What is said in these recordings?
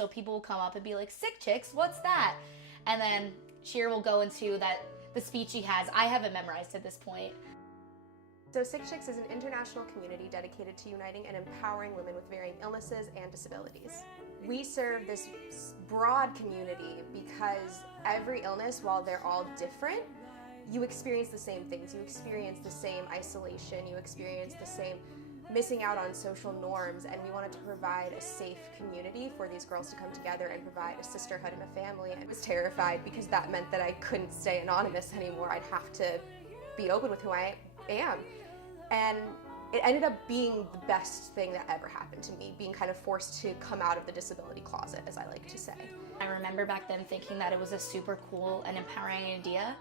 So people will come up and be like, "Sick Chicks, what's that?" And then Shira will go into the speech she has. I have it memorized at this point. So Sick Chicks is an international community dedicated to uniting and empowering women with varying illnesses and disabilities. We serve this broad community because every illness, while they're all different, you experience the same things. You experience the same isolation. You experience the same missing out on social norms, and we wanted to provide a safe community for these girls to come together and provide a sisterhood and a family. And I was terrified because that meant that I couldn't stay anonymous anymore. I'd have to be open with who I am. And it ended up being the best thing that ever happened to me, being kind of forced to come out of the disability closet, as I like to say. I remember back then thinking that it was a super cool and empowering idea,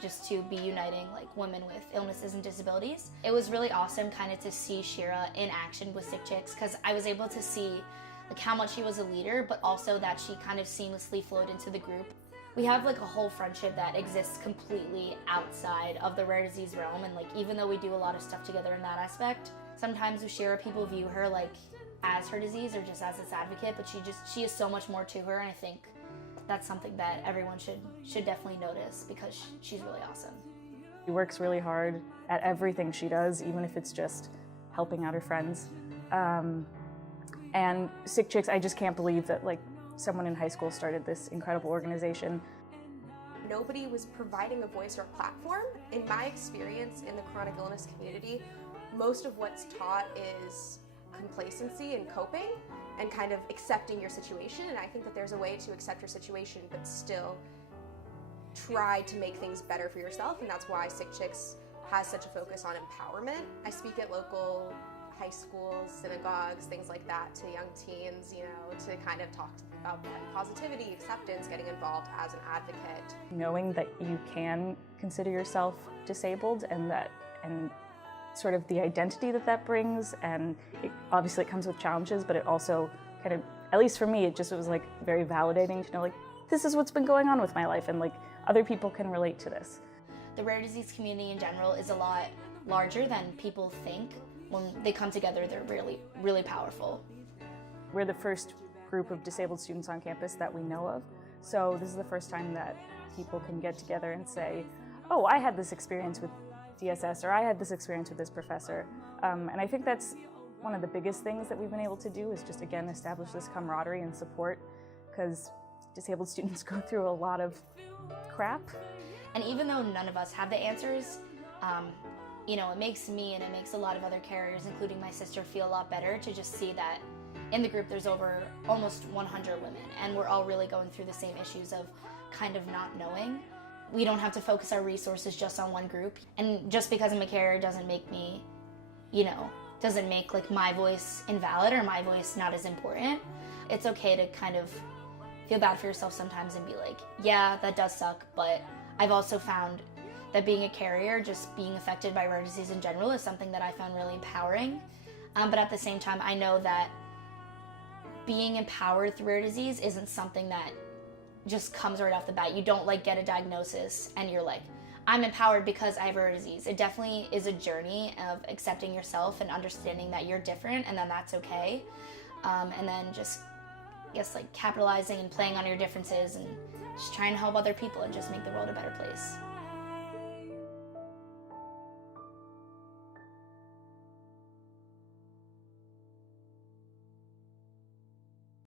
just to be uniting like women with illnesses and disabilities. It was really awesome kind of to see Shira in action with Sick Chicks, because I was able to see like how much she was a leader, but also that she kind of seamlessly flowed into the group. We have like a whole friendship that exists completely outside of the rare disease realm, and like even though we do a lot of stuff together in that aspect, sometimes with Shira people view her like as her disease or just as its advocate, but she is so much more to her, and I think that's something that everyone should definitely notice because she's really awesome. She works really hard at everything she does, even if it's just helping out her friends. And Sick Chicks, I just can't believe that like someone in high school started this incredible organization. Nobody was providing a voice or a platform. In my experience in the chronic illness community, most of what's taught is complacency and coping and kind of accepting your situation, and I think that there's a way to accept your situation but still try to make things better for yourself, and that's why Sick Chicks has such a focus on empowerment. I speak at local high schools, synagogues, things like that to young teens, you know, to kind of talk about positivity, acceptance, getting involved as an advocate. Knowing that you can consider yourself disabled and sort of the identity that brings, and obviously it comes with challenges, but it also kind of, at least for me, it was like very validating to know like this is what's been going on with my life, and like other people can relate to this. The rare disease community in general is a lot larger than people think. When they come together, they're really, really powerful. We're the first group of disabled students on campus that we know of, so this is the first time that people can get together and say, oh, I had this experience with DSS, or I had this experience with this professor. And I think that's one of the biggest things that we've been able to do is just, again, establish this camaraderie and support, because disabled students go through a lot of crap. And even though none of us have the answers, you know, it makes me and it makes a lot of other carriers, including my sister, feel a lot better to just see that in the group there's over almost 100 women, and we're all really going through the same issues of kind of not knowing. We don't have to focus our resources just on one group. And just because I'm a carrier doesn't make me, you know, doesn't make like my voice invalid or my voice not as important. It's okay to kind of feel bad for yourself sometimes and be like, yeah, that does suck, but I've also found that being a carrier, just being affected by rare disease in general, is something that I found really empowering. But at the same time, I know that being empowered through rare disease isn't something that just comes right off the bat. You don't like get a diagnosis and you're like, I'm empowered because I have rare disease. It definitely is a journey of accepting yourself and understanding that you're different, and then that's okay. And then just, I guess, like capitalizing and playing on your differences and just trying to help other people and just make the world a better place.